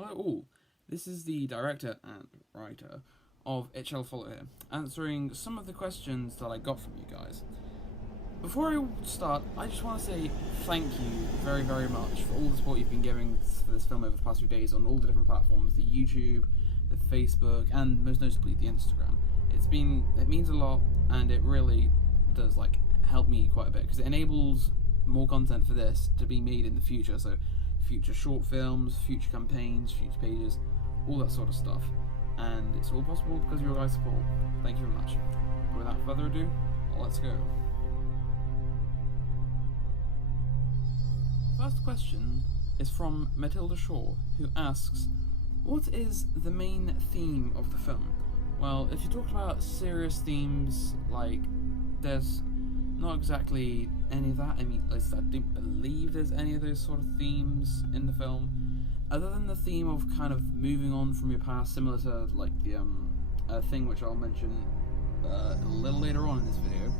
Hello all, this is the director and writer of It Shall Follow here, answering some of the questions that I got from you guys. Before I start, I just want to say thank you very, very much for all the support you've been giving for this film over the past few days on all the different platforms, the YouTube, the Facebook, and most notably the Instagram. It means a lot, and it really does help me quite a bit, because it enables more content for this to be made in the future, so future short films, future campaigns, future pages, all that sort of stuff. And it's all possible because of your guys' support. Thank you very much. But without further ado, let's go. First question is from Matilda Shaw, who asks, what is the main theme of the film? Well, if you're talking about serious themes, there's not exactly any of that. I mean, at least I don't believe there's any of those sort of themes in the film, other than the theme of kind of moving on from your past, similar to the thing which I'll mention a little later on in this video.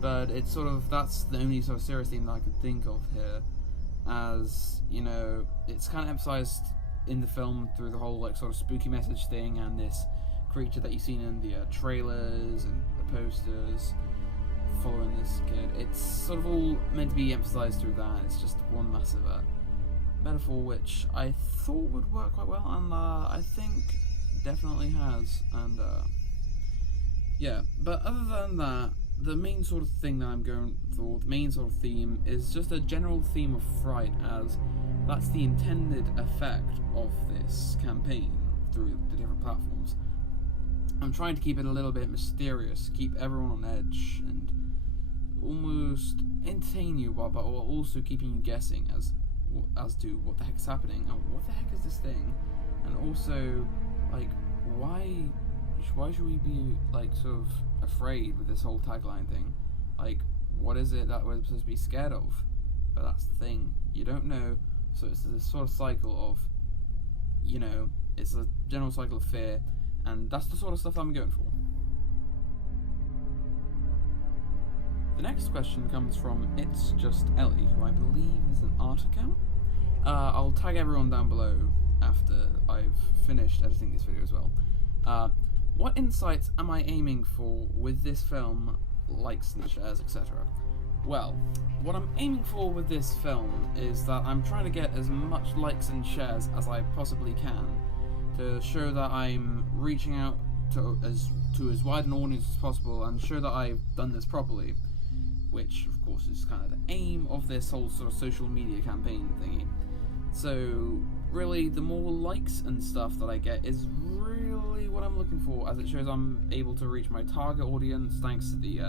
But it's that's the only sort of serious theme that I could think of here, as it's kind of emphasized in the film through the whole sort of spooky message thing and this creature that you've seen in the trailers and the posters following this kid. It's sort of all meant to be emphasized through that. It's just one massive metaphor which I thought would work quite well, and I think definitely has. And yeah, but other than that, the main sort of thing that I'm going for, the main sort of theme, is just a general theme of fright, as that's the intended effect of this campaign through the different platforms. I'm trying to keep it a little bit mysterious, keep everyone on edge, and almost entertain you, but while also keeping you guessing as to what the heck is happening and what the heck is this thing, and also why should we be sort of afraid with this whole tagline thing? What is it that we're supposed to be scared of? But that's the thing, you don't know. So it's this sort of cycle of, it's a general cycle of fear, and that's the sort of stuff I'm going for. The next question comes from It's Just Ellie, who I believe is an art account. I'll tag everyone down below after I've finished editing this video as well. What insights am I aiming for with this film, likes and shares, etc.? Well, what I'm aiming for with this film is that I'm trying to get as much likes and shares as I possibly can to show that I'm reaching out to as wide an audience as possible and show that I've done this properly, which of course is kind of the aim of this whole sort of social media campaign thingy. So really, the more likes and stuff that I get is really what I'm looking for, as it shows I'm able to reach my target audience thanks to the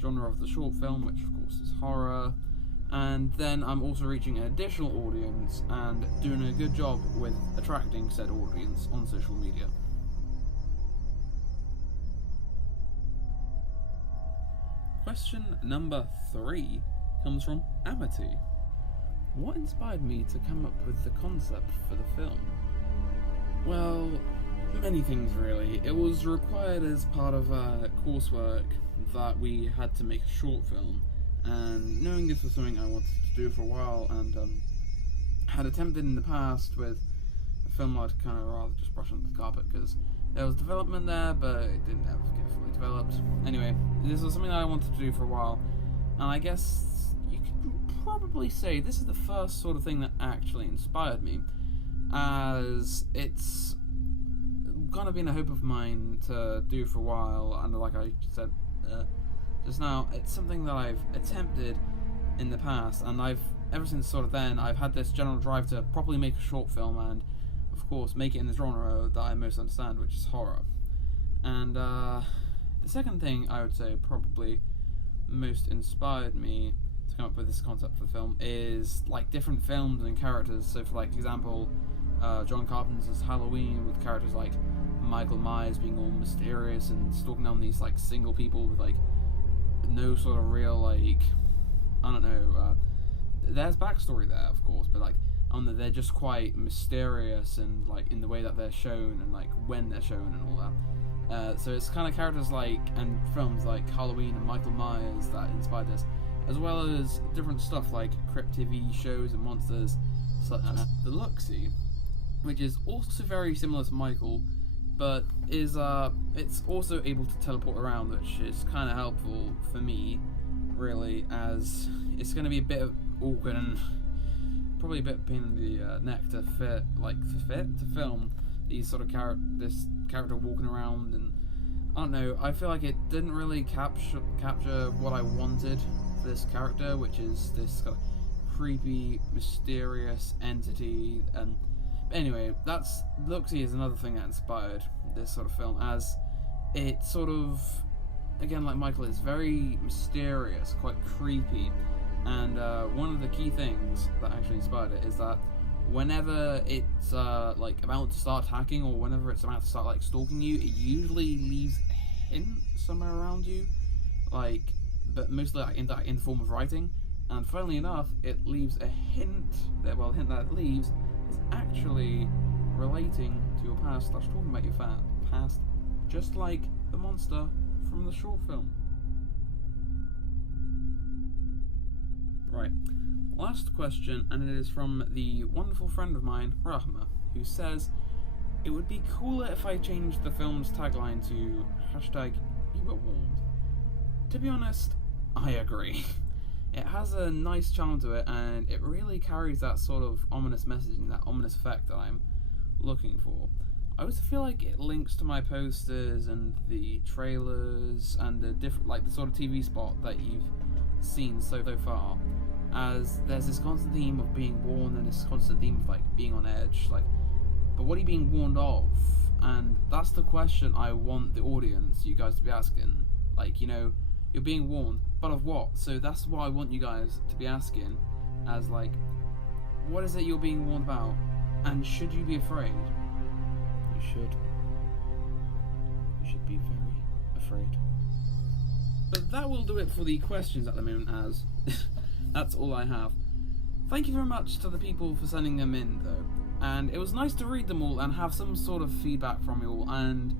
genre of the short film, which of course is horror, and then I'm also reaching an additional audience and doing a good job with attracting said audience on social media. Question number 3 comes from Amity. What inspired me to come up with the concept for the film? Well, many things really. It was required as part of coursework that we had to make a short film, and knowing this was something I wanted to do for a while, and had attempted in the past with a film I'd kind of rather just brush under the carpet because there was development there, but it didn't ever get fully developed. Anyway, this was something that I wanted to do for a while, and I guess you could probably say this is the first sort of thing that actually inspired me, as it's kind of been a hope of mine to do for a while, and like I said just now, it's something that I've attempted in the past, and ever since sort of then, I've had this general drive to properly make a short film, and of course make it in the genre that I most understand, which is horror. And the second thing I would say probably most inspired me to come up with this concept for the film is different films and characters. So for example, John Carpenter's Halloween, with characters like Michael Myers being all mysterious and stalking down these single people with no sort of real I don't know, there's backstory there of course, but they're just quite mysterious and in the way that they're shown and when they're shown and all that. So it's kind of characters and films like Halloween and Michael Myers that inspired this, as well as different stuff like Crypt TV shows and monsters such as The Luxie. which is also very similar to Michael, but is it's also able to teleport around, which is kind of helpful for me, really, as it's going to be a bit awkward and probably a bit pain in the neck to film these sort of this character walking around, and I don't know. I feel like it didn't really capture what I wanted for this character, which is this kind of creepy, mysterious entity. And anyway, Luxie is another thing that inspired this sort of film, as it sort of, again, like Michael, it's very mysterious, quite creepy. And one of the key things that actually inspired it is that whenever it's like about to start attacking, or whenever it's about to start like stalking you, it usually leaves a hint somewhere around you, like, but mostly like in the form of writing. And funnily enough, it leaves a hint that it leaves is actually relating to your past / talking about your past, just like the monster from the short film. Right, last question, and it is from the wonderful friend of mine, Rahma, who says, it would be cooler if I changed the film's tagline to #You Were Warned. To be honest, I agree. It has a nice charm to it, and it really carries that sort of ominous messaging, that ominous effect that I'm looking for. I also feel like it links to my posters and the trailers and the different, like the sort of TV spot that you've seen so far, as there's this constant theme of being warned and this constant theme of like being on edge, like, but what are you being warned of? And that's the question I want the audience, you guys, to be asking. Like, you know, you're being warned, but of what? So that's what I want you guys to be asking, as like, what is it you're being warned about? And should you be afraid? You should. You should be very afraid. But that will do it for the questions at the moment, as that's all I have. Thank you very much to the people for sending them in, though. And it was nice to read them all and have some sort of feedback from you all, and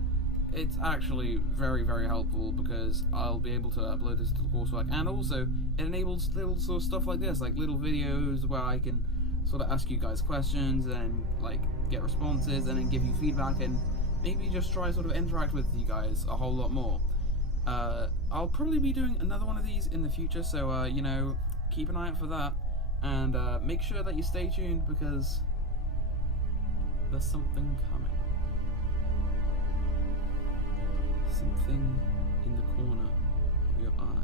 it's actually very, very helpful, because I'll be able to upload this to the coursework, and also it enables little sort of stuff like this, like little videos where I can sort of ask you guys questions and like get responses and then give you feedback, and maybe just try sort of interact with you guys a whole lot more. I'll probably be doing another one of these in the future, so you know, keep an eye out for that, and make sure that you stay tuned, because there's something coming. Something in the corner of your eye.